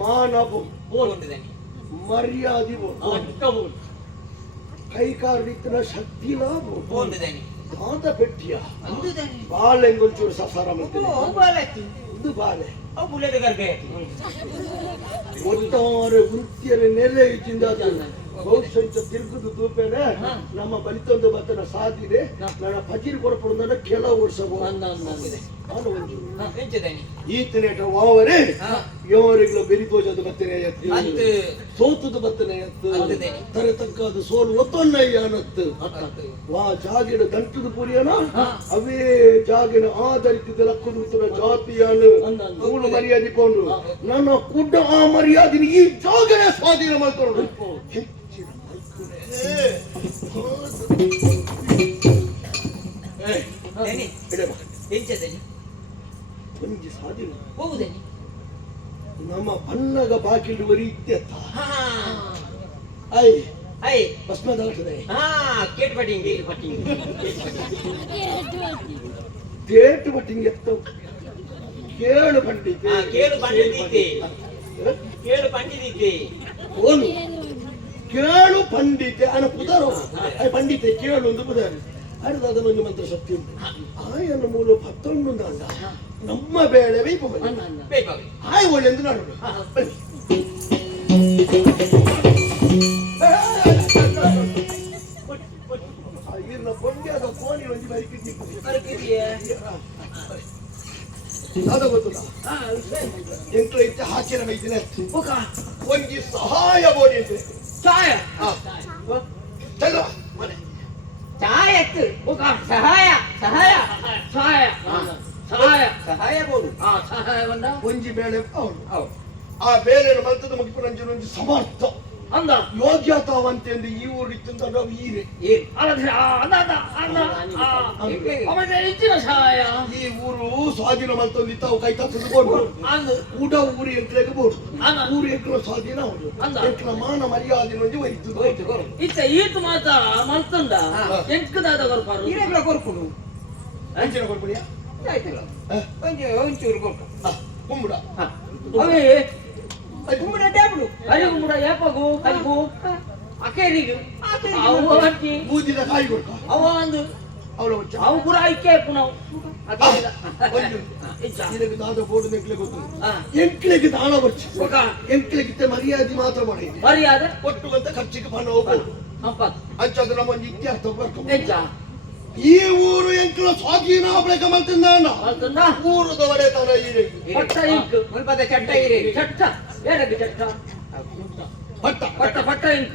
मानव मर्यादे कई कार शक्ति दांत पेटिया बाले चूर ससारा बाले वृत्तिय नेले ಬಹುಶಃ ತಿರುಗುದು ತೂಪೇನೆ ನಮ್ಮ ಬಲಿತೊಂದು ಬತ್ತನ ಸಾಧಿದೆ ನನ್ನ ಫಜೀರ್ ಕೊರಪುಂದನ ಕೆಲವು ವರ್ಷ ಈತನೇಟ ವಾವರೆ ಯೋರಿಗಳು ಬೆರಿತೋಜದು ಬತ್ತನೆ ಎತ್ತು ಸೋತುದು ಬತ್ತನೆ ಎತ್ತು ತರೆ ತಕ್ಕದು ಸೋಲು ಒತ್ತೊನ್ನಯ್ಯ ಅನ್ನತ್ತು ವಾ ಜಾಗಿನ ದಂಟದ ಪುರಿಯನ ಅವೇ ಜಾಗಿನ ಆಧರಿಸಿದ ಲಕ್ಕುದುರ ಜಾತಿಯನ್ನು ಮೂಲ ಮರ್ಯಾದೆ ಕೊಂಡು ನನ್ನ ಕುಡ್ಡ ಆ ಮರ್ಯಾದಿನ ಈ ಜಾಗನೇ ಸ್ವಾಧೀನ ಮಾಡ್ಕೊಂಡು ನಮ್ಮ ಬಣ್ಣಗ ಬಾಕಿಲು ಬರೀ ಇತ್ಯತ್ತ ಭಸ್ಮ ದಾಟದೆ ತೇಟು ಬಟ್ಟಿಂಗ್ ಎತ್ತ ಕೇಳು ಪಂಡಿತೆ ಓನು ಕೇಳು ಪಂಡಿತೆ ಅನ ಪುದರು ಪಂಡಿತೆ ಕೇಳು ಒಂದು ಪುದರು ಅರ್ಧ ಅದನ್ನೊಂದು ಮಂತ್ರ ಶಕ್ತಿ ಉಂಟು ಆಯನ ಮೂಲ 11 ದಾಂಡ ನಮ್ಮ ಬೇಳೆ ಆಯ್ ಒಳ್ಳೆ ಎಂದು ನೋಡೋಣ ಇನ್ನ ಕೊಂಡ್ಯಾದ ಕೋಣಿ ಒಂದು ಗೊತ್ತುಂಟ ಎಂಟು ಇತ್ತು ಹಾಕಿನ ಬೈತಿನ ಒಂಜಿ ಸಹಾಯ ಬೋಡಿ ಅಂತ ಸಹಾಯ ಸಹಾಯ ಸಹಾಯ ಸಹಾಯ ಸಹಾಯ ಸಹಾಯ ಸಹಾಯ ಬೋಡು ಸಹಾಯ ಒಂಜಿ ಬೇಳೆ ಆ ಬೇಳೆ ಮಲ್ತದ ಮುಗಿಪುರಂಜನ ಒಂದು ಸಮರ್ಥ ಅಂದ ಯೋಗ್ಯತಾವಂತೆ ಈ ಊರಿತ್ತು ನಾವು ಈರೆ ಈ ಊರು ಸ್ವಾಧೀನ ಮಲ್ತೊಂದು ತಾವು ಕೈ ತಪ್ಪಿಕೊಂಡು ಊಟ ಊರಿ ಎಂಟ್ಲೆಗೆ ಬೋಡು ಊರು ಎಂಟ್ಲ ಸ್ವಾಧೀನ ಎಂಟ್ಲ ಮಾನ ಮರ್ಯಾದೆ ಒಯ್ತು ಈತು ಮಾತ ಮಲ್ತಂದ ಎಂಟ್ಕದಾದ ಕೊರ್ಪಾರು ಇರೆಗ್ಲ ಕೊರ್ಪುಡು ಅಂಚಿನ ಕೊರ್ಪುಡಿಯಾ ಆಯ್ತಲ್ಲ ಒಂಚೂರು ಕೊರ್ಪ ಕುಂಬುಡ ಅವೇ ಕುಂಬುಡ ಟ್ಯಾಬ್ಲು ಅರೆ ಕುಂಬುಡ ಯಾಪಗು ಅಲ್ಗು ಅಕೇರಿಗು ಅವು ಹಟ್ಟಿ ಬೂದಿದ ಕಾಯಿ ಕೊಡ್ಕ ಅವ ಒಂದು ಅವಳ ಅವು ಪೂರ ಐಕೆ ಪುನವು ಅಕೇರಿದ ಇದಕ್ಕೆ ದಾದ ಬೋರ್ಡ್ ನೆಕ್ಲೆ ಗೊತ್ತು ಎಂಟ್ಲೆಗೆ ದಾನ ಬರ್ಚಿ ಎಂಟ್ಲೆಗಿತ್ತೆ ಮರ್ಯಾದೆ ಮಾತ್ರ ಮಾಡಿದೆ ಮರ್ಯಾದೆ ಕೊಟ್ಟು ಅಂತ ಖರ್ಚಿಗೆ ಪಣ ಹೋಗ್ಬೋದು ಸಂಪತ್ ಅಂಚದು ನಮ್ಮ ಒಂದು ಇತ್ಯರ್ಥ ಬರ್ಕೊಂಡು ಹೆಜ್ಜ ಈ ಊರು ಎಂಕ್ಲ ಸ್ವಾಧೀನ ಆಗ್ಲಿಕ್ಕೆ ಮಲ್ತಿಂದ ಊರುದವರೇ ತರ ಈರೆ ಪಟ್ಟ ಇಂಕ್ ಮುಲ್ಪದ ಚಟ್ಟ ಈರೆ ಚಟ್ಟ ಏನಕ್ಕೆ ಚಟ್ಟ ಪಟ್ಟ ಪಟ್ಟ ಪಟ್ಟ ಇಂಕ್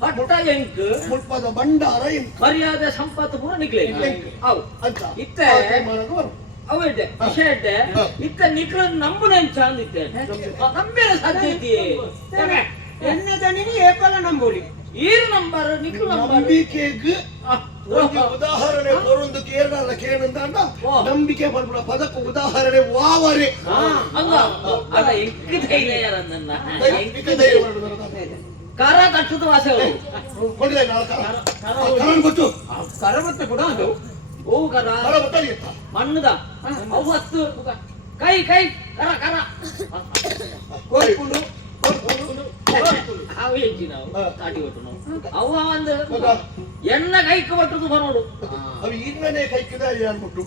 ಪಟ್ಟ ಇಂಕ್ ಮುಲ್ಪದ ಭಂಡಾರ ಇಂಕ್ ಮರ್ಯಾದೆ ಸಂಪತ್ತು ಪೂರ ನಿಕ್ಲೆ ಅವು ಅಂತ ಇತ್ತೆ ಅವಡ್ಡೆ ವಿಷಯಡ್ಡೆ ಇತ್ತ ನಿಕ್ಲ ನಂಬುನೆ ಚಾಂದಿತ್ತೆ ನಂಬೇರ ಸಾಧ್ಯತೆ ಎನ್ನ ದಣಿನಿ ಏಕಲ ನಂಬೋಲಿ ಈರು ನಂಬರ್ ನಿಕ್ಲು ನಂಬಿಕೆಗೆ ಉದಾಹರಣೆ ಬರುವುದು ಕೇರಳ ಕೇಳಂತ ನಂಬಿಕೆ ಬರ್ಬಿಡ ಪದಕ್ಕೆ ಉದಾಹರಣೆ ವಾವರೆ ಅಲ್ಲ ಎಂಕ ಧೈರ್ಯ ಕರ ಕಟ್ಟದ ವಾಸ ಗೊತ್ತು ಕರ ಮತ್ತೆ ಕೂಡ ಅದು ಓ ಕರ ಮಣ್ಣದ ಅವತ್ತು ಕೈ ಕೈ ಕರ ಕರ ಕೋರಿಕೊಂಡು ಅವ ಒಂದು ಎಣ್ಣ ಕೈಕ ಬಟ್ಟದು ಬರೋಡು ಅವು ಇನ್ನನೇ ಕೈಕಿದ ಅನ್ಬಿಟ್ಟು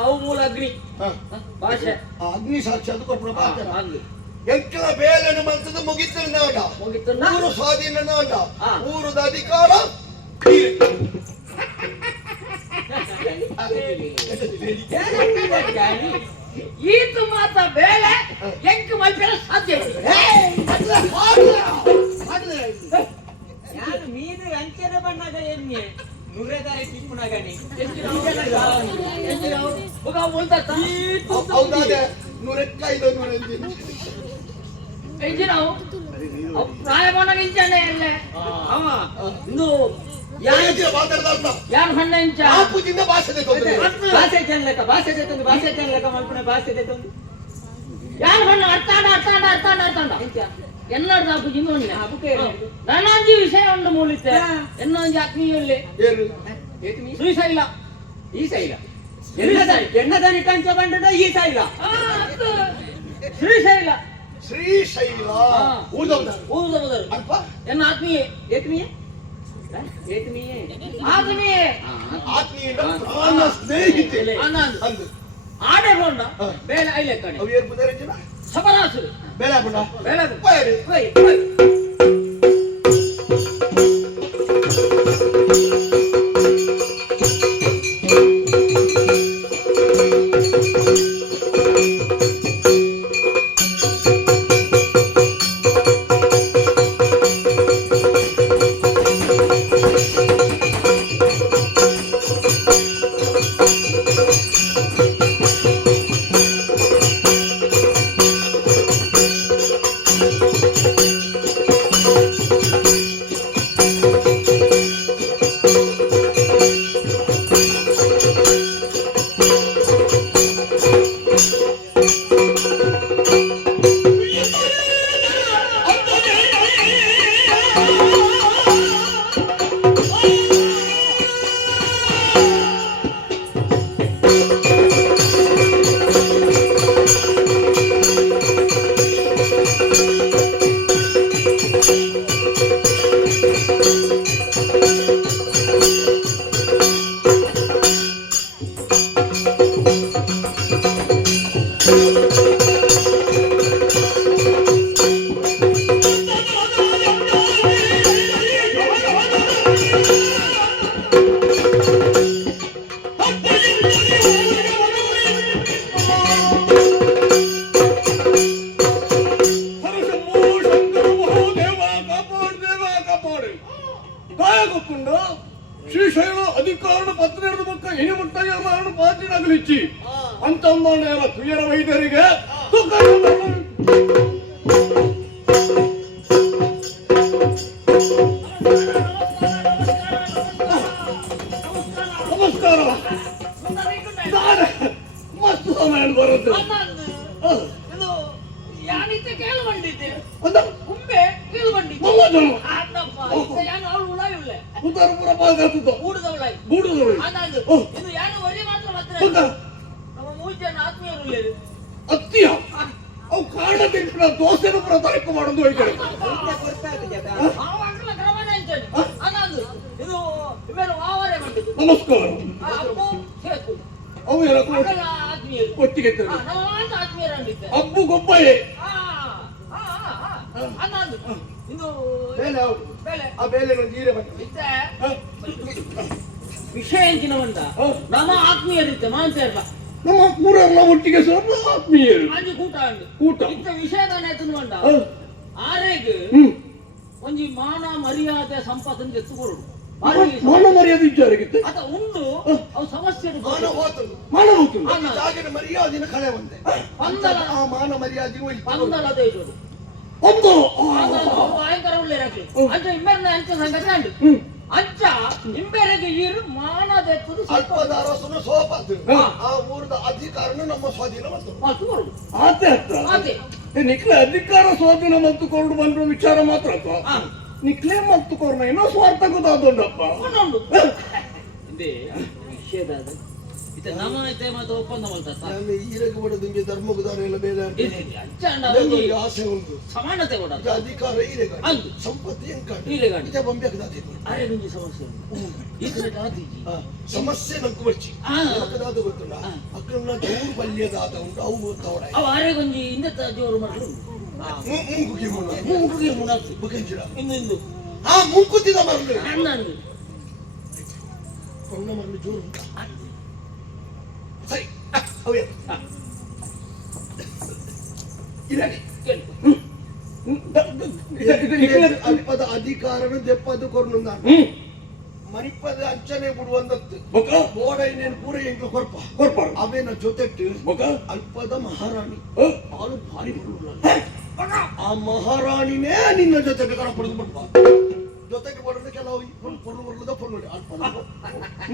ಅವು ಮೂಲ ಅಗ್ನಿ ಭಾಷೆ ಅಗ್ನಿ ಸಾಕ್ಷಾತ್ ಎಂಕಲ ಬೇಲನ್ನು ಮಲ್ತದ ಮುಗಿತ ನಾಡ ಊರು ಸ್ವಾಧೀನ ನಾಡ ಊರದ ಅಧಿಕಾರ ಈತು ಮಾತ ಬೇಳೆ ಎಂಕ ಮಲ್ಪೆರ ಸಾಧ್ಯ ಯಾರು ಮೀನು ಅಂಚನ ಬಣ್ಣಾಗ ಎಣ್ಣೆ ನುರೆದಾರೆ ಕಿಪ್ಪುನಾಗಣಿ ಪ್ರಾಯ ಬಣ್ಣಗ ಇಂಚನೆ ಅಲ್ಲೇ ಅವ ಇಂದು ಯಾರು ಹಣ್ಣ ಇಂಚ ಭಾಷೆ ಚೆನ್ನಲೆಕ್ಕ ಭಾಷೆ ಚೆಂದು ಭಾಷೆ ಚೆನ್ನಲೆಕ್ಕ ಮಲ್ಪನೆ ಭಾಷೆ ಚೆಂದು ಯಾರು ಹಣ್ಣ ಅರ್ಥಾಂಡ ಅರ್ಥಾಂಡ ಅರ್ಥಾಂಡ ಅರ್ಥಾಂಡ ಇಂಚ ಎಲ್ಲರದು ಹಬ್ಬ ಇನ್ನೊಂದು ನಾನೊಂದು ವಿಷಯ ಉಂಟು ಮೂಲಿತ್ತೆ ಇನ್ನೊಂದು ಅಗ್ನಿಯಲ್ಲಿ ಶ್ರೀಶೈಲ ಈ ಶೈಲ ಎಣ್ಣದಾನಿ ಕಂಚ ಬಂಡ ಈ ಶೈಲ ಶ್ರೀಶೈಲ ಶ್ರೀಶೈಲ ಊದವರು ಅಲ್ಪ ಎನ್ನ ಆತ್ಮೀಯ ಏತ್ಮೀಯ ಏತ್ಮೀಯೇ ಆತ್ಮೀಯೇ ಆತ್ಮೀಯ ಪ್ರಾಣ ಸ್ನೇಹಿತೆ ಅಂದು ಆಡೆಗೊಂಡ ಬೇಡ ಐಲೆ ಕಡೆ ಅವು ಏರ್ಪುದ ರಂಜನ ಸಬರಾಸುರು ಬೇಡ ಬುಡ ಬೇಡ ಬೈರಿ ಶ್ರೀಶೈಲ ಅಧಿಕಾರಣ ಪತ್ರ ಪಕ್ಕ ಹಿಡಿಮುಟ್ಟಯ್ಯ ಮಾರಣ ಪಾತಿ ನಗಲಿಚ್ಚಿ ಅಂತಮ್ಮನ ತುಯರ ವೈದ್ಯರಿಗೆ ನಮಸ್ಕಾರ ಮಸ್ತ್ ಸಮಯ ಬರುತ್ತೆ ಉತ್ತರಪುರ ಭಾಗದ ಅತ್ತಿಯ ಅವು ಕಾರಣ ತಿಂಗಳ ದೋಸೆನ ಪುರ ತರಕ ಮಾಡೋದು ಹೋಯ್ತಾರೆ ನಮಸ್ಕಾರ ಅವು ಒಟ್ಟಿಗೆ ಹಬ್ಬು ಗೊಬ್ಬಯೇ ವಿಷಯ ಎಂಚಿನವಂತ ನಮ್ಮ ಆತ್ಮೀಯರಿತ್ತೆ ಮಾಂಸರ್ಲ ನಮ್ಮ ಮೂರಲ್ಲ ಒಟ್ಟಿಗೆ ಸ್ವಲ್ಪ ಆತ್ಮೀಯರು ಅಲ್ಲಿ ಕೂಟ ಕೂಟ ಇಂಥ ವಿಷಯದಾನೆ ತಿನ್ನುವಂಡ ಆರೇಗ ಒಂಜಿ ಮಾನ ಮರ್ಯಾದೆ ಸಂಪತ್ತನ್ನು ಎತ್ತುಕೊಡು ಮಾನ ಮರ್ಯಾದೆ ವಿಚಾರಗಿತ್ತು ಅದ ಉಂಡು ಅವು ಸಮಸ್ಯೆ ಮಾನ ಹೋಗ್ತದೆ ಜಾಗಿನ ಮರ್ಯಾದಿನ ಕಳೆ ಒಂದೇ ಪಂದಲ ಆ ಮಾನ ಮರ್ಯಾದೆ ಪಂದಲ ದೇಶರು ಒಂದು ಭಯಂಕರ ಒಳ್ಳೆ ಅಂಚ ಇಮ್ಮೆರ್ನ ಅಂಚ ಸಂಗತಿ ಅಂಡು ಅಂಚ ಇಂಬೆರೆಗೆ ಈರು ಮಾನದೆತ್ತದು ಅಲ್ಪದ ಅರಸನ ಸೋಪತ್ತು ಆ ಊರದ ಅಧಿಕಾರನು ನಮ್ಮ ಸ್ವಾಧೀನ ಮತ್ತು ಆತೆ ಅತ್ತ ನಿಕ್ಲೆ ಅಧಿಕಾರ ಸ್ವಾಧೀನ ಮತ್ತು ಕೊಂಡು ಬಂದ್ರು ವಿಚಾರ ಮಾತ್ರ ನಿಕ್ಲೆ ಮತ್ತು ಕೊರ್ನ ಏನೋ ಸ್ವಾರ್ಥ ಗೊತ್ತಾದೊಂಡಪ್ಪ ವಿಷಯದ ನಮ್ಮೈತೆ ಮತ್ತೆ ಒಪ್ಪಂದ ಮಾಡ್ತಾರೆ ಈರಗೆ ಬಡದಿಂಗೆ ಧರ್ಮಗುದಾರ ಎಲ್ಲ ಬೇರೆ ಆಸೆ ಉಂಟು ಸಮಾನತೆ ಕೂಡ ಅಧಿಕಾರ ಈರೆಗ ಸಂಪತ್ತಿ ಈರೆಗ ಬಂಬೇಕಾದ ಅರೆ ನಿಂಗೆ ಸಮಸ್ಯೆ ಸಮಸ್ಯೆ ನಂಕು ಬರ್ಚಿ ಅಕ್ಕದಾದ ಗೊತ್ತುಂಡ ಅಕ್ಕನ ದೌರ್ಬಲ್ಯದಾದ ಉಂಟು ಅವು ಗೊತ್ತವಡ ಅವು ಅರೆಗೊಂಜಿ ಇಂದ ಜೋರು ಮಾಡಿದ್ರು ಮೂಗುಗಿ ಮುನಾಕ್ಸಿ ಇನ್ನು ಆ ಮುಂಕುತ್ತಿದ ಮರಳು ಅಣ್ಣನು ಕೊಂಡ ಮರಳು ಜೋರು ಉಂಟ ಸರಿ ಅವೇ ಅಲ್ಪದ ಅಧಿಕಾರನ ದೆಪ್ಪದ ಕೊರ್ನು ಮನಿಪದ ಅಂಚನೆ ಬಿಡುವಂದತ್ತು ಬೋಡ ಇನ್ನೇನು ಪೂರ ಎಂಟ್ಲು ಕೊರ್ಪ ಅವೇನ ಜೊತೆಟ್ಟು ಅಲ್ಪದ ಮಹಾರಾಣಿ ಅವಳು ಭಾರಿ ಆ ಮಹಾರಾಣಿನೇ ನಿನ್ನ ಜೊತೆಗೆ ಕರ ಪಡೆದು ಬಿಡ್ಬ ಜೊತೆಗೆ ಪಡೆದ ಕೆಲವು ಪೊರ್ಲು ಪೊರ್ಲು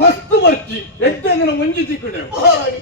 ಮಸ್ತ್ ಬರ್ಚಿ ಎಡ್ಡ ದಿನ ಮಂಜಿ ತಿಕ್ಕಡೆ ಮಹಾರಾಣಿ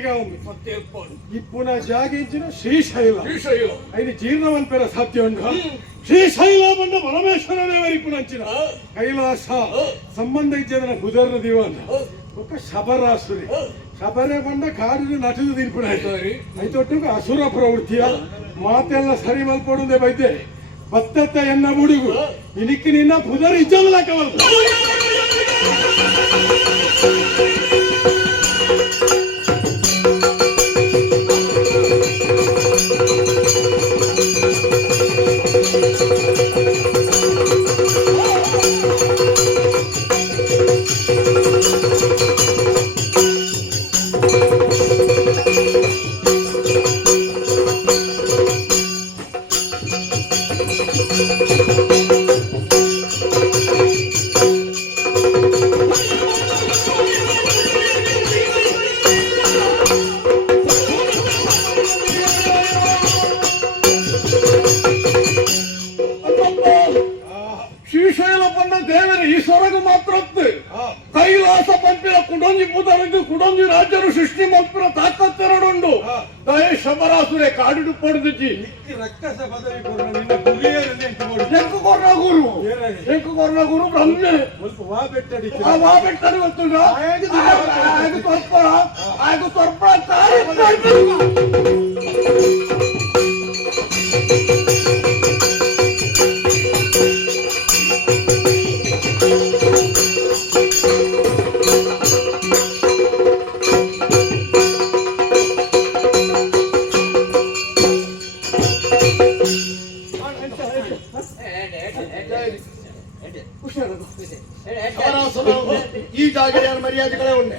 మంచిగా ఉంది. ఇప్పుడు జాగించిన శ్రీశైల అయిన జీర్ణవంతర సత్యం శ్రీశైలమన్న పరమేశ్వర దేవరి ఇప్పుడు వచ్చిన కైలాస సంబంధించిన కుదర్ర దివాన ఒక శబరాసురి శబరే పండ కాడు నటుದು దింపునాయి అయితే ಅಸುರ ಪ್ರವೃತ್ತಿಯ ಮಾತೆಲ್ಲ ಸರಿ ಮಲ್ಪಡುವುದೇ ಬೈತೆ ಬತ್ತತ್ತ ಎನ್ನ ಬುಡುಗು ಇನಿಕ್ಕಿ ನಿನ್ನ ಪುದರ್ ಇಜ್ಜಲ್ಲ ಕವಲ್ ಶ್ರೀಶೈಲ ಪಂಡ ದೇವರ ಈಶ್ವರಗೂ ಮಾತ್ರ ಕೈಲಾಸ ಪಂಪಿನ ಕುಡೊಂಜಿ ಪುದರಿಗೆ ಕುಡೊಂಜಿ ರಾಜ್ಯರು ಸೃಷ್ಟಿ ಮಲ್ಪಿನ ತಾಕತ್ತೆರಡುಂಡು ದಯ ಶಬರಾಸುರೆ ಕಾಡಿಡು ಪಡೆದಿಜ್ಜಿ ರಕ್ಕಸ ಪದವಿ ಎಂಕು ಕೊರ್ನ ಗುರು ಬ್ರಹ್ಮೆ ವಾ ಬೆಟ್ಟಡಿ ಗೊತ್ತುಂಡ ಆಗು ತೊರ್ಪಳ ಈ ಜಾಗದ ಮರ್ಯಾದೆಗಳೇ ಉಂಟೆ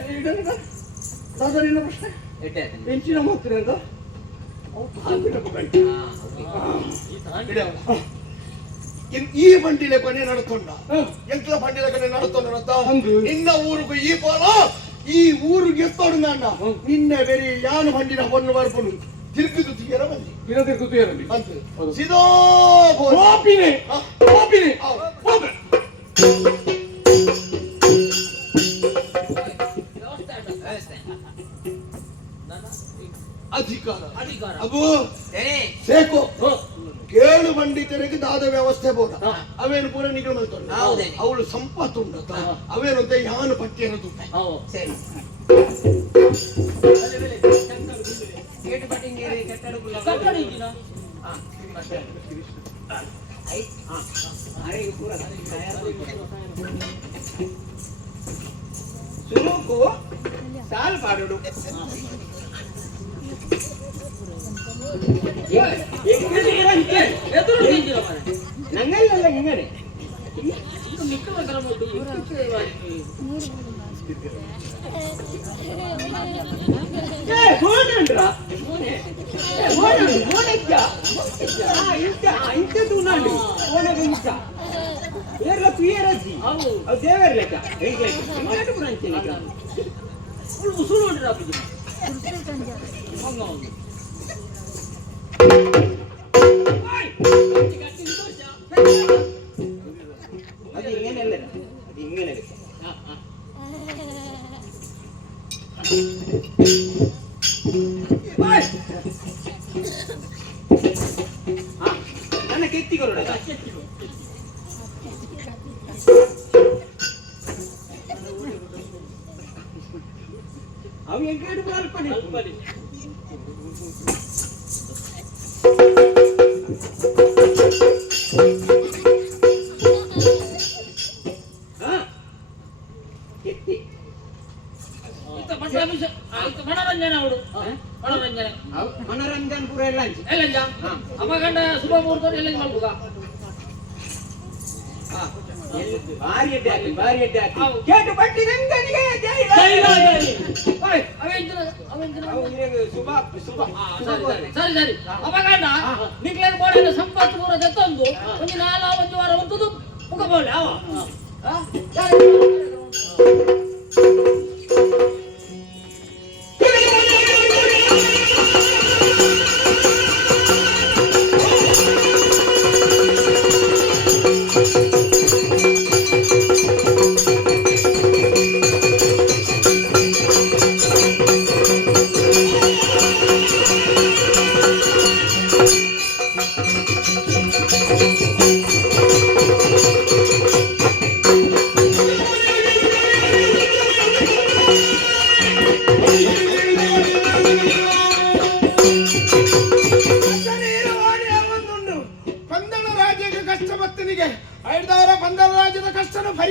ಹೆಂಚಿನ ಮಾತ್ರ ಈ ಬಂಡಿಲೆ ಕೊನೆ ನಡ್ಕೊಂಡ ಎಂಕ್ಲ ಬಂಡಿಲೆ ಕೊನೆ ನಡ್ಕೊಂಡ ನಿನ್ನ ಊರಿಗೂ ಈ ಪೋಲ ಈ ಊರಿಗೆ ಎತ್ತೋಡು ನಾನ ನಿನ್ನೆ ಬೇರೆ ಯಾನು ಬಂಡಿನ ಹೊನ್ನು ಬರ್ಪುನು ತಿರುಗಿದು ತೀರ ಬಂದಿ ಸಿದೋ ಗೋಪಿನೇ ಅಧಿಕಾರ ಅಬು ಸೇಕು ಕೇಳು ಬಂಡಿತರಿಗೆ ದಾದ ವ್ಯವಸ್ಥೆ ಬೋದ ಅವೇನು ಪೂರ ನಿಗಮ ಅವಳು ಸಂಪತ್ತು ಉಂಡತ ಅವೇನು ಯಾನು ಪಟ್ಟಿಯನ್ನು ತುಂಬ ಸುರುಕು ಸಾಲ್ ಪಾಡುಡು ನಂಗಲ್ಲ ಹಿಂಗನೆ దేవర్ లెక్క అది ఇంగనే అది ఇంగనే ನನ್ನ ಕೆತ್ತಿಕೊಳ್ಳೋಣ ಅವು ಎಂಗೇಡು ಅಲ್ಪನೆ ಮನೋರಂಜನ್ ಪೂರ ಎಲ್ಲ ಅಮ್ಮಗಂಡ ಶುಭ ಮುಹೂರ್ತ ಎಲ್ಲ ಮಾಡ್ಬೋದ ಭಾರಿ ಅಡ್ಡೆ ಹಾಕಿ ಕೇಟು ಪಟ್ಟಿ ಗಂಗನಿಗೆ ಸರಿ ಅಮ್ಮಗಂಡ ನಿಕ್ಲೇನು ಬೋರ್ಡ್ ಸಂಪತ್ತು ಪೂರ ತೆತ್ತೊಂದು ಒಂದು ಒಂದು ವಾರ ಒಂದು ಮುಖಬೋಳೆ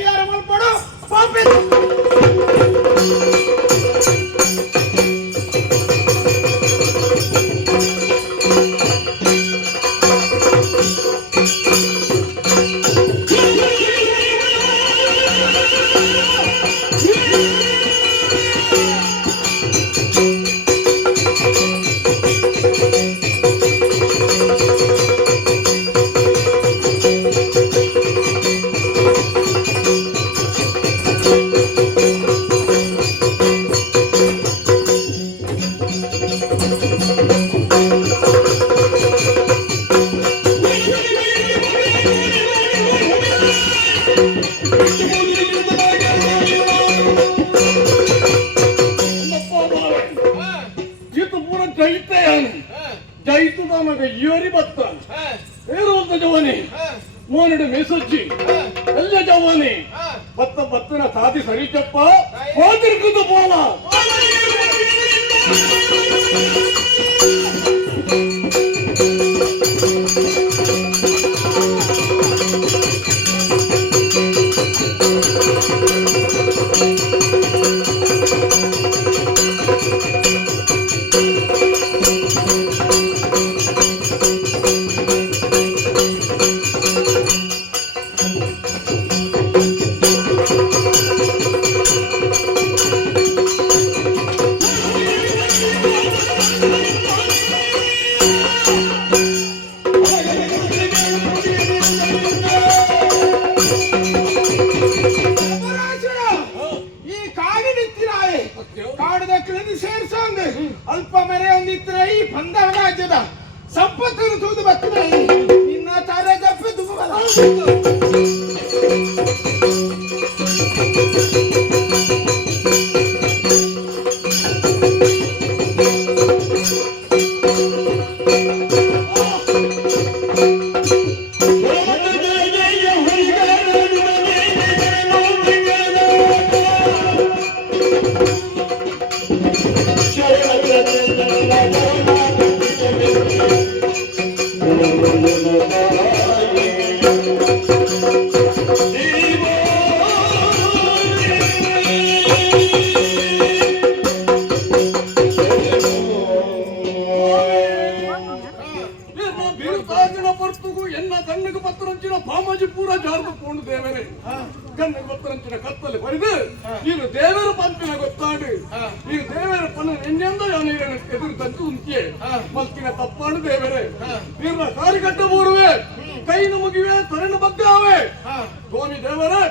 ಪರಿಹಾರ ಮಾಡ್ಕೊಡು ಪಾಪಿ. इरी बत्ता जवानी मोनड मेसोच्ची ಎಲ್ಲ ಜವಾನಿ ಬತ್ತನ ಸಾಧಿ ಸರಿ ಚಪ್ಪ ಹೋದಿರ್ಕುದು ಬೋಲ ಅಲ್ಪ ಮೆರೆ ಒಂದಿತ್ರ ಈ ಬಂಧವ ರಾಜ್ಯದ ಸಂಪತ್ತನ್ನು ತೂದು ಬರ್ತದೆ ನಿನ್ನ ತಾರೆ ತಪ್ಪಿ ತುಂಬಲ್ಲ ಪೂರ ಜಾರ್ದು ಕೊಂಡು ದೇವರೇ ಕಣ್ಣಿಗೆ ಗೊತ್ತರಂಚಿನ ಕತ್ತಲೆ ಬರಿದು ನೀನು ದೇವರ ಪಂಪಿನ ಗೊತ್ತಾಡು ನೀನು ದೇವರ ಪನ್ನ ನೆನ್ನೆಂದ ಯಾನೇನ ಎದುರು ತಂದು ಉಂಟಿಯೇ ಮಲ್ಕಿನ ತಪ್ಪಾಡು ದೇವರೇ ನೀರ್ನ ಕಾರಿಕಟ್ಟ ಮೂರುವೆ ಕೈನ ಮುಗಿವೆ ತರಣ ಬಗ್ಗಾವೆ ಸ್ವಾಮಿ ದೇವರೇ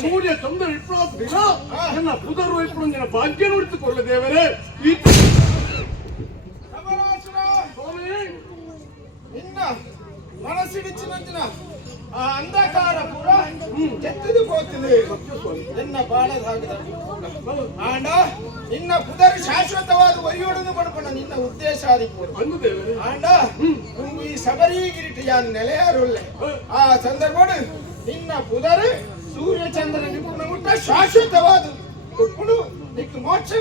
ಸೂರ್ಯ ಚಂದ್ರ ಇಪ್ಪಳ ದಿನ ನನ್ನ ಬುಧರು ಇಪ್ಪಳ ಭಾಗ್ಯ ನುಡಿತುಕೊಳ್ಳ ದೇವರೇ ನಿನ್ನ ಮನಸ್ಸಿಡಿಚಿನ ಆ ಅಂಧಕಾರ ಪೂರ ಕೆತ್ತದು ಹೋಗ್ತದೆ ನಿನ್ನ ಬಾಳದಾಗದ ಆಂಡ ನಿನ್ನ ಪುದರ್ ಶಾಶ್ವತವಾದ ಒಯ್ಯೋಡನ್ನು ಪಡ್ಕೊಂಡ ನಿನ್ನ ಉದ್ದೇಶ ಆಂಡ ಈ ಸಬರಿಗಿರಿಟ ಯಾನ್ ನೆಲೆಯಾರುಳ್ಳೆ ಆ ಸಂದರ್ಭ ನಿನ್ನ ಪುದರ್ ಸೂರ್ಯ ಚಂದ್ರನ ನಿಪುಣ ಮುಟ್ಟ ಶಾಶ್ವತವಾದ ಉಪ್ಪುಡು ನಿಕ್ಕು ಮೋಕ್ಷ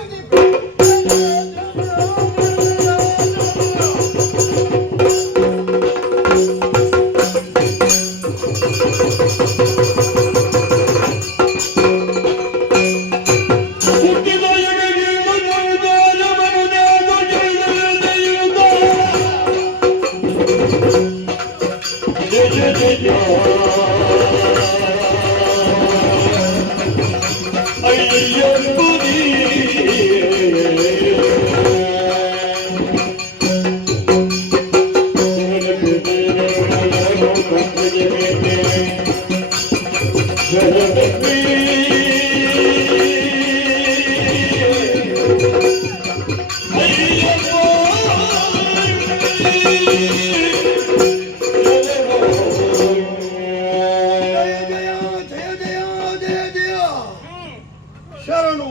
ಶರಣು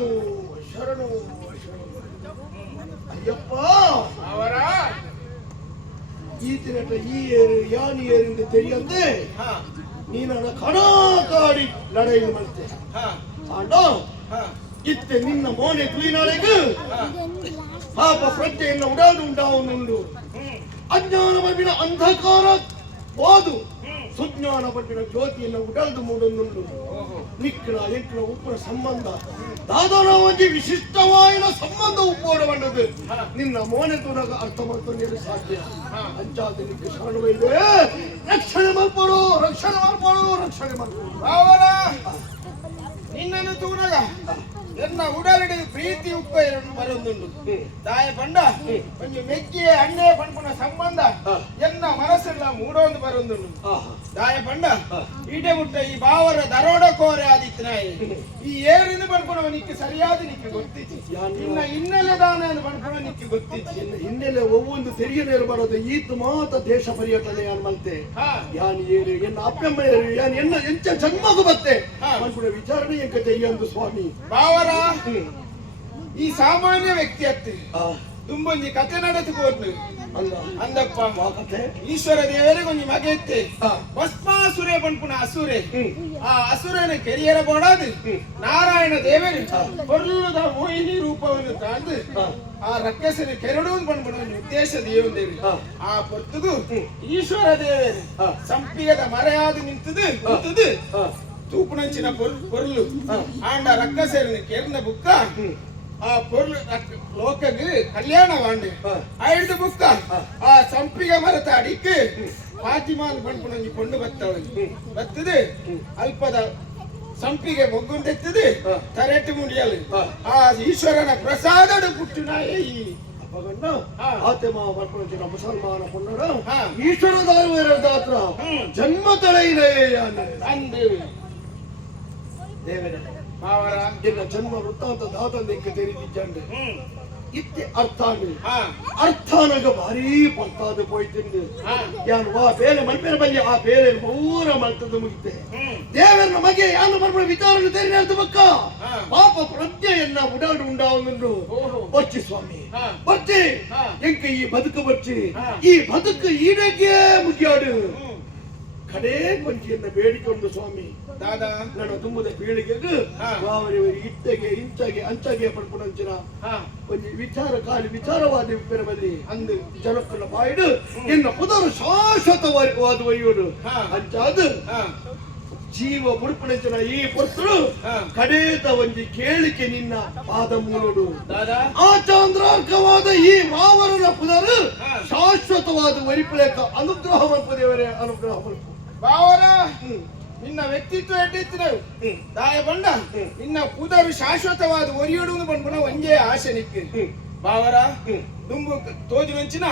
ಶರಣು ಅಯ್ಯಪ್ಪ ಅವರ ಈ ತಿನ್ನಟ ಈ ಏರು ಯಾನಿ ಏರಿಂದ ತೆರಿಯಂತೆ ನೀನನ್ನ ಕಣಾಕಾಡಿ ಲಡಾಯಿ ಮಾಡ್ತೆ ಆಂಡ ಇತ್ತೆ ನಿನ್ನ ಮೋನೆ ತುಯಿನಾಳೆಗೆ ಪಾಪ ಪ್ರಜ್ಞೆಯನ್ನು ಉಡಾದು ಉಂಟಾವನುಂಡು ಅಜ್ಞಾನ ಮಬಿನ ಅಂಧಕಾರ ಹೋದು ಸುಜ್ಞಾನ ಪಟ್ಟಿನ ಜ್ಯೋತಿಯನ್ನು ಉಡಲ್ದು ಮೂಡೊಂದುಂಡು ನಿಕ್ಕಿನ ಎಂಕಿನ ಉಪ್ಪುನ ಸಂಬಂಧ ದಾದನ ಒಂಜಿ ವಿಶಿಷ್ಟವಾಯಿನ ಸಂಬಂಧ ಉಪ್ಪೋಡ ಬಂದದ್ದು ನಿನ್ನ ಮೋನೆ ತೂರಾಗ ಅರ್ಥ ಮಾಡ್ಕೊಂಡು ಸಾಧ್ಯ ಅಂಚಾದ ನಿಕ್ಕೆ ಶರಣವೈದೆ ರಕ್ಷಣೆ ಮಾಡ್ಕೊಡು ರಕ್ಷಣೆ ಮಾಡ್ಕೊಡು ರಕ್ಷಣೆ ಮಾಡ್ಕೊಡು ಅವರ ನಿನ್ನನ್ನು ತೂನಗ ಎನ್ನ ಉಡಲಡಿ ಪ್ರೀತಿ ಉಪ್ಪ ಬರೊಂದುಂಡು ದಾಯ ಪಂಡ ಒಂಜಿ ಮೆಕ್ಕಿಯೇ ಅಣ್ಣೆ ಪಂಪುನ ಸಂಬಂಧ ಎನ್ನ ಮನಸ್ಸೆಲ್ಲ ಮೂಡೊಂದು ಬರೊಂದುಂಡು ದಾಯ ಪಂಡ ಈಟೆ ಮುಟ್ಟ ಈ ಬಾವರ ದರೋಡ ಕೋರೆ ಆದಿತ್ನಾಯಿ ಈ ಏರಿನ ಪಂಪುನ ನಿಕ್ಕೆ ಸರಿಯಾದ ನಿಕ್ಕೆ ಗೊತ್ತಿತ್ತು ಇನ್ನ ಹಿನ್ನೆಲೆ ದಾನ ಪಂಪುನ ನಿಕ್ಕೆ ಗೊತ್ತಿತ್ತು ಹಿನ್ನೆಲೆ ಒவ்வೊಂದು ತೆರಿಗೆ ನೇರು ಬರೋದು ಈತು ಮಾತ ದೇಶ ಪರ್ಯಟನೆ ಅನ್ಮಲ್ತೆ ಯಾನ್ ಏರು ಎನ್ನ ಅಪ್ಪೆಮ್ಮ ಏರು ಯಾನ್ ಎನ್ನ ಎಂಚ ಜನ್ಮಗು ಬತ್ತೆ ಪಂಪುನ ವಿಚಾರಣೆ ಎಂಕ ತೆಯ್ಯಂದು ಸ್ವಾಮಿ ಬಾವರ ಈ ಸಾಮಾನ್ಯ ವ್ಯಕ್ತಿ ಅತ್ತೆ ತುಂಬೊಂಜಿ ಕತೆ ನಡೆದುಕೋದ್ನು ಅಂದಪ್ಪ ಈಶ್ವರ ದೇವರಿಗೆ ಒಂಜಿ ಮಗೆ ಇತ್ತೆ ಭಸ್ಮಾಸುರೆ ಪಂಪುನ ಅಸುರೆ ಆ ಅಸುರನ ಕೆರಿಯರ ಬೋಡಾದು ನಾರಾಯಣ ದೇವರು ಪೊರ್ಲುದ ಮೋಹಿನಿ ರೂಪವನ್ನು ತಾಂದು ಆ ರಕ್ಕಸನ ಕೆರಡು ಪಂಪುನ ಉದ್ದೇಶ ದೇವಂದೇವಿ ಆ ಪೊರ್ತುಗು ಈಶ್ವರ ದೇವರು ಸಂಪಿಗದ ಮರೆಯಾದು ನಿಂತದು ತೂಪುನಂಚಿನ ಪೊರ್ಲು ಆಂಡ ರಕ್ಕಸೇರಿನ ಕೆರ್ನ ಬುಕ್ಕ ಆ ಪೊರ್ಲು ಲೋಕಗೆ ಕಲ್ಯಾಣ ವಾಂಡೆ ಐದು ಬುಕ್ಕ ಆ ಸಂಪಿಗ ಮರತ ಅಡಿಕ್ಕೆ ಫಾತಿಮಾನ್ ಪಂಪುನಂಜಿ ಕೊಂಡು ಬತ್ತದು ಅಲ್ಪದ ಸಂಪಿಗೆ ಮೊಗ್ಗುಂದೆತ್ತದೆ ತರೆಟ್ಟು ಮುಡಿಯಲು ಆ ಈಶ್ವರನ ಪ್ರಸಾದಡು ಪುಟ್ಟುನಾಯೇ ಈ ಮುಸಲ್ಮಾನ ಪುಣ್ಣರು ಈಶ್ವರ ದಾತ್ರ ಜನ್ಮ ತಳೆಯಿನೇ ದೇವರ ಬಾವರ ಎನ್ನ ಜನ್ಮ ವೃತ್ತಾಂತ ದಾತಂದಕ್ಕೆ ತೆರಿದಿದ್ದಂಡೆ ಇತ್ತೆ ಅರ್ಥಾನಗ ಭಾರಿ ಪರ್ತಾದ ಪೋಯ್ತಿಂದು ಯಾನು ವಾ ಬೇರೆ ಮಲ್ಪೇರ ಬಂದಿ ಆ ಬೇರೆ ಮೂರ ಮಲ್ತದ ಮುಗಿತೆ ದೇವರ ಮಗೆ ಯಾನು ಮರ್ಮ ವಿಚಾರಗಳು ತೆರಿದ ಬಕ್ಕ ಪಾಪ ಪ್ರಜ್ಞೆಯನ್ನ ಉಡಾಡು ಉಂಡಾವನು ಬಚ್ಚಿ ಸ್ವಾಮಿ ಬಚ್ಚಿ ಎಂಕ ಈ ಬದುಕು ಬಚ್ಚಿ ಈ ಬದುಕು ಈಡಕ್ಕೆ ಮುಗಿಯಾಡು ಕಡೇ ಕೊಂಚಿಯನ್ನ ಬೇಡಿಕೊಂಡು ಸ್ವಾಮಿ ದಾದಾ ನನ್ನ ತುಂಬದ ಪೀಳಿಗೆಗೆ ಅವರಿವರಿ ಇಟ್ಟಗೆ ಇಂಚಗೆ ಅಂಚಗೆ ಪಡ್ಕೊಂಡಂಚಿನ ಒಂದು ವಿಚಾರವಾದ ಬೆರಬಲ್ಲಿ ಅಂದು ಜನಕ್ಕನ್ನ ಬಾಯಿಡು ಇನ್ನು ಪುದರು ಶಾಶ್ವತವಾದ ಒಯ್ಯೋಡು ಅಂಚಾದ ಜೀವ ಬುಡುಪಣಂಚಿನ ಈ ಪುತ್ರರು ಕಡೇತ ಒಂದು ಕೇಳಿಕೆ ನಿನ್ನ ಪಾದ ಮೂಲಡು ಆಚಾಂದ್ರಾರ್ಕವಾದ ಈ ಮಾವರನ ಪುದರು ಶಾಶ್ವತವಾದ ವರಿಪಳಕ ಅನುಗ್ರಹ ಮಲ್ಪದೇವರೇ ಅನುಗ್ರಹ ಮಲ್ಪ ಬಾವರ ನಿನ್ನ ವ್ಯಕ್ತಿತ್ವ ಎಡ್ಡಿತ್ತು ದಾಯ ಬಂಡ ನಿನ್ನ ಪುದರು ಶಾಶ್ವತವಾದ ಒರಿಯೋಡು ಬಂದ್ಬಿಡ ಒಂದೇ ಆಸೆ ನಿಕ್ಕೆ ಬಾವರ ದುಂಬು ತೋಜುವಂಚಿನ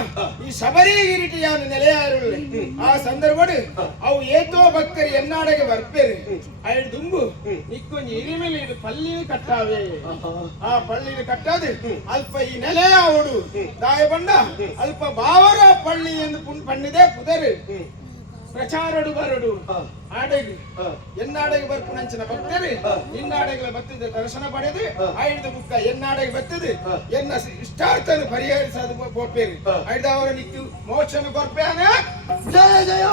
ಈ ಶಬರಿಗಿರಿಟಿಯಾನು ನೆಲೆಯಾರು ಆ ಸಂದರ್ಭಡು ಅವು ಏತೋ ಭಕ್ತರು ಎನ್ನಾಡೆಗೆ ಬರ್ಪೇರು ಐದು ದುಂಬು ನಿಕ್ಕೊಂಜಿ ಇರಿ ಮೇಲೆ ಇದು ಪಲ್ಲಿನ ಕಟ್ಟಾವೆ ಆ ಪಳ್ಳಿನ ಕಟ್ಟಾದು ಅಲ್ಪ ಈ ನೆಲೆ ಅವಡು ದಾಯ ಬಂಡ ಅಲ್ಪ ಬಾವರ ಪಳ್ಳಿ ಎಂದು ಪಣ್ಣಿದೆ ಪುದರು ಪ್ರಚಾರಡು ಬರಡು ಆಡೆಗೆ ಎನ್ನಾಡೆಗೆ ಬರ್ಪುನಂಚಿನ ಭಕ್ತರು ಇನ್ನಾಡೆಗಳ ಬರ್ತದೆ ದರ್ಶನ ಪಡೆದು ಐದು ಬುಕ್ಕ ಎನ್ನಾಡೆಗೆ ಬರ್ತದೆ ಎನ್ನ ಇಷ್ಟಾರ್ಥನು ಪರಿಹರಿಸದು ಬೋಪೇರಿ ಐದವರ ನಿಕ್ಕು ಮೋಕ್ಷನು ಬರ್ಪೇನೆ ಜಯ ಜಯ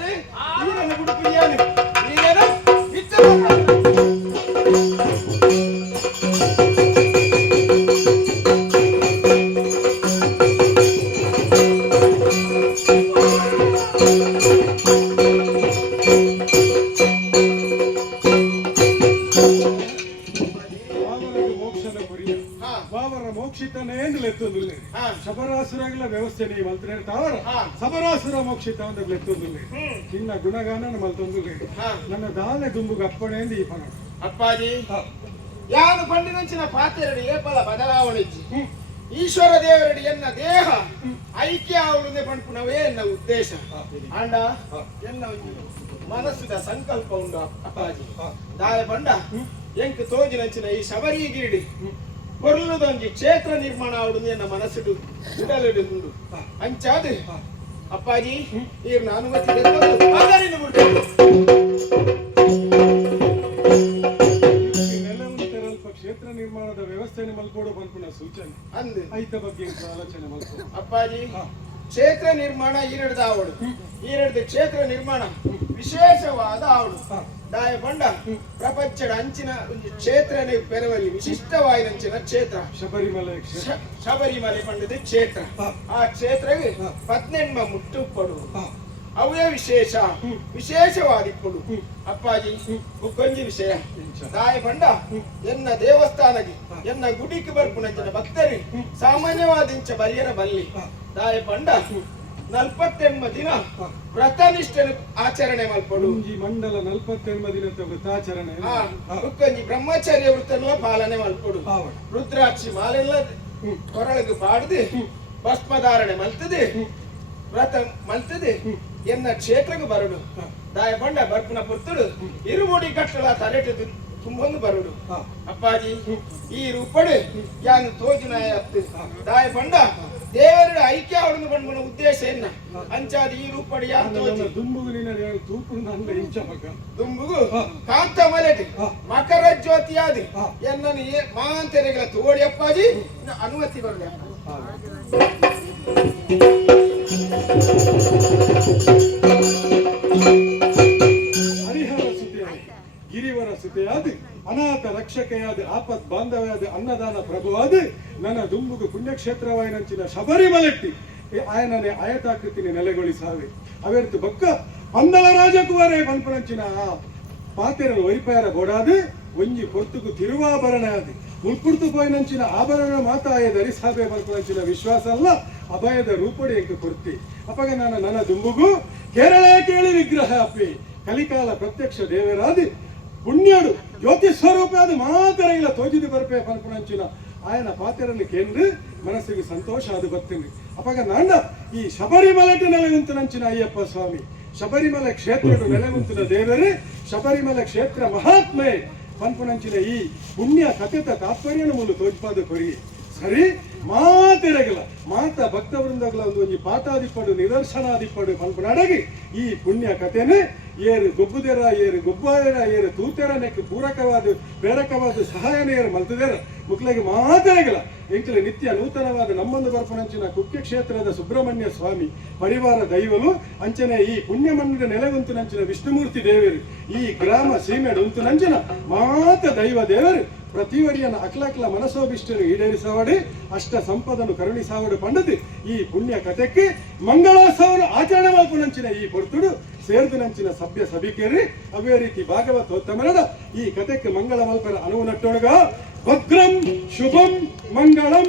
ಬಂದಿರಿ ಈರನ್ನು ಗುಡುಪಿಯಾನೆ ಈರೇನು ಇತ್ತ మోక్షితనేందులెత్తుంది శబరాసురగల వ్యవస్థ నీ మల్తున్నారు తావర శబరాసుర మోక్షిత అందులెత్తుంది చిన్న గుణగాన మల్తుంది ನನ್ನ ದಾಲೆ ದುಂಬುಗ ಅಪ್ಪಣೆಂದು ಈ ಪಣ ಅಪ್ಪಾಜಿ ಯಾರು ಪಂಡಿನಂಚಿನ ಪಾತ್ರೆರಡಿ ಏಪಲ ಬದಲಾವಣೆ ಈಶ್ವರ ದೇವರಡಿ ಎನ್ನ ದೇಹ ಐಕ್ಯ ಆವಣೆ ಪಂಪುನವೇ ಎನ್ನ ಉದ್ದೇಶ ಅಂಡ ಎನ್ನ ಮನಸ್ಸಿನ ಸಂಕಲ್ಪ ಉಂಡು ಅಪ್ಪಾಜಿ ದಾಯ ಬಂಡ ಎಂಕ್ ತೋಜಿನಂಚಿನ ಈ ಶಬರಿಗಿರಿಡಿ పొర్లుదొంగి క్షేత్ర నిర్మాణ ఆవుడు ఎన్న మనసుడు ఉడలుడు ఉండు అంచాదు అప్పాజీ ఈ అనుమతి అగరిని ముట్టు ಕ್ಷೇತ್ರ ನಿರ್ಮಾಣದ ವ್ಯವಸ್ಥೆಯನ್ನು ಮಲ್ಕೋಡು ಪಂಪುನ ಸೂಚನೆ ಅಂದು ಐತ ಬಗ್ಗೆ ಆಲೋಚನೆ ಮಲ್ಕೋ ಅಪ್ಪಾಜಿ ಕ್ಷೇತ್ರ ನಿರ್ಮಾಣ ಈರಡ್ದ ಆವಡು ಈರಡ್ದ ಕ್ಷೇತ್ರ ನಿರ್ಮಾಣ ವಿಶೇಷವಾದ ಆವಡು ದಾಯ ಬಂಡ ಪ್ರಪಂಚದ ಅಂಚಿನ ಒಂದು ಕ್ಷೇತ್ರನೇ ಪೆರವಲ್ಲಿ ವಿಶಿಷ್ಟವಾದಂಚಿನ ಕ್ಷೇತ್ರ ಶಬರಿಮಲೆ ಪಂಡದ ಕ್ಷೇತ್ರ ಆ ಕ್ಷೇತ್ರಗೆ 18 ಮುಟ್ಟು ಕೊಡು ಅವೇ ವಿಶೇಷವಾದಿಪ್ಪಡು ಅಪ್ಪಾಜಿ ಕೊಂಜಿ ವಿಷಯ ದಾಯ ಬಂಡ ಎನ್ನ ದೇವಸ್ಥಾನಗೆ ಎನ್ನ ಗುಡಿಗೆ ಬರ್ಪುನಂಚಿನ ಭಕ್ತರಿ ಸಾಮಾನ್ಯವಾದಿಂಚ ಬರಿಯರ ಬಲ್ಲಿ ದಾಯ ಬಂಡ 48 ದಿನ ವ್ರತನಿಷ್ಠ ಆಚರಣೆ ಮಲ್ಪಡು ಈ ಮಂಡಲ 48 ದಿನದ ವ್ರತಾಚರಣೆ ಉಕ್ಕಂಜಿ ಬ್ರಹ್ಮಚರ್ಯ ವೃತ್ತನ ಪಾಲನೆ ಮಲ್ಪಡು ರುದ್ರಾಕ್ಷಿ ಮಾಲೆಲ್ಲ ಕೊರಳಿಗೆ ಪಾಡದೆ ಭಸ್ಮಧಾರಣೆ ಮಲ್ತದೆ ವ್ರತ ಮಲ್ತದೆ ಎನ್ನ ಕ್ಷೇತ್ರಕ್ಕೆ ಬರಡು ದಾಯ ಬಂಡ ಬರ್ಪುನ ಪುತ್ತುಡು ಇರುಮುಡಿ ಕಟ್ಟಲ ತಲೆಟು ತುಂಬೊಂದು ಬರಡು ಅಪ್ಪಾಜಿ ಈ ರೂಪಡು ಯಾನು ತೋಜುನ ದಾಯ ಬಂಡ ದೇವರ ಐಕ್ಯ ಅವರನ್ನು ಬಂದ್ಬಿಡ ಉದ್ದೇಶ ಏನ ಅಂಚಾದ ಈ ರೂಪಡಿ ದುಂಬುಗು ಕಾಂತ ಮಲೆಟಿ ಮಕರ ಜ್ಯೋತಿಯಾದಿ ಎನ್ನನು ಮಾಂತೆರೆಗಳ ತೋಡಿ ಅಪ್ಪಾಜಿ ಅನುಮತಿ ಬರಲಿ ಹರಿಹರ ಸುತೆಯಾದಿ ಗಿರಿವರ ಸುತೆಯಾದಿ ಅನಾಥ ರಕ್ಷಕೆಯಾದ ಆಪತ್ ಬಾಂಧವ್ಯಾದ ಅನ್ನದಾನ ಪ್ರಭುವಾದ ನನ್ನ ದುಂಬುಗು ಪುಣ್ಯಕ್ಷೇತ್ರವಾಯಿನಂಚಿನ ಶಬರಿಮಲೆಟ್ಟಿ ఆయననే ఆయతాకృతిని నెలగొలిసావి అవేర్తు బొక్క పందల రాజకువరే పన్పనంచిన పాతెరలు వైపార బోడాది ಒಂಜಿ ಪೊರ್ತುಕು ತಿರುವಾಭರಣ ಅದು ಮುಲ್ಪುರ್ತು ಪೋಯಿನಂಚಿನ ಆಭರಣ ಮಾತಾಯ ಧರಿಸಾಬೆ ಪನ್ಪನಂಚಿನ ವಿಶ್ವಾಸ ಅಲ್ಲ ಅಭಯದ ರೂಪಡಿ ಎಂಕ ಕೊರ್ತಿ ಅಪಗ ನನ್ನ ದುಂಬುಗು ಕೇರಳ ಕೇಳಿ ವಿಗ್ರಹ ಅಪ್ಪಿ ಕಲಿಕಾಲ ಪ್ರತ್ಯಕ್ಷ ದೇವರಾದಿ ಪುಣ್ಯಡು ಜ್ಯೋತಿ ಸ್ವರೂಪ ಅದು ಮಾತರೆಗಳ ತೋಜಿದು ಬರ್ಪೆ ಪನ್ಪನಂಚಿನ ఆయన పాత్రల్ని కేంద్ర మనసుకి సంతోష అది బతుంది అప్పగ నాన్న ఈ శబరిమలటి నెలవంతునంచిన అయ్యప్ప స్వామి శబరిమల క్షేత్రుడు నెలవంతున దేవరే శబరిమల క్షేత్ర మహాత్మే పన్పునంచిన ఈ పుణ్య కథిత ತಾತ್ಪರ್ಯವನ್ನು ತೋಜ್ಪಾದ ಕೊರಿ ಸರಿ ಮಾತೆರಗಲ ಮಾತ ಭಕ್ತ ವೃಂದಗಳ ಒಂದು ಪಾತಾದಿಪ್ಪಡು ನಿದರ್ಶನಾದಿಪ್ಪಡು ಪನ್ಪುನಾಡಗಿ ಈ ಪುಣ್ಯ ಕಥೆನೆ ಏರು ಗೊಬ್ಬುದೆರ ಏರು ಗೊಬ್ಬಾಯರ ಏರು ತೂತೆರ ನೆಕ್ ಪೂರಕವಾದ ಪ್ರೇರಕವಾದ ಸಹಾಯನ ಏರು ಮಲ್ತದೇರ ಮುಕ್ಲಗೆ ಮಾತೆರಗಲ ಎಂಕಲೆ ನಿತ್ಯ ನೂತನವಾದ ನಮ್ಮೊಂದು ಬರ್ಪನಂಚಿನ ಕುಕ್ಕೆ ಕ್ಷೇತ್ರದ ಸುಬ್ರಹ್ಮಣ್ಯ ಸ್ವಾಮಿ ಪರಿವಾರ ದೈವಲು ಅಂಚನೆ ಈ ಪುಣ್ಯ ಮಣ್ಣದ ನೆಲೆಗುಂತುನಂಚಿನ ವಿಷ್ಣುಮೂರ್ತಿ ದೇವರು ಈ ಗ್ರಾಮ ಸೀಮೆಡು ಉಂತುನಂಚಿನ ಮಾತ ದೈವ ದೇವರು ಪ್ರತಿವರಿಯನ ಅಕ್ಲಕ್ಲ ಮನಸೋಭಿಷ್ಟನು ಈಡೇರಿಸವಾಡಿ ಅಷ್ಟ ಸಂಪದನು ಕರುಣಿಸಾವಡು ಪಂಡದು ಈ ಪುಣ್ಯ ಕಥೆಕ್ಕೆ ಮಂಗಳೋತ್ಸವನು ಆಚರಣೆ ಮಲ್ಪುನಂಚಿನ ಈ ಪೊರ್ತುಡು ಸೇರ್ದುನಂಚಿನ ಸಭ್ಯ ಸಭಿಕೇರಿ ಅವೇ ರೀತಿ ಭಾಗವತೋತ್ತಮನದ ಈ ಕಥೆಕ್ಕೆ ಮಂಗಳ ಮಲ್ಪರ ಅನುವು ನಟ್ಟೊಳಗ ಭದ್ರಂ ಶುಭಂ ಮಂಗಳಂ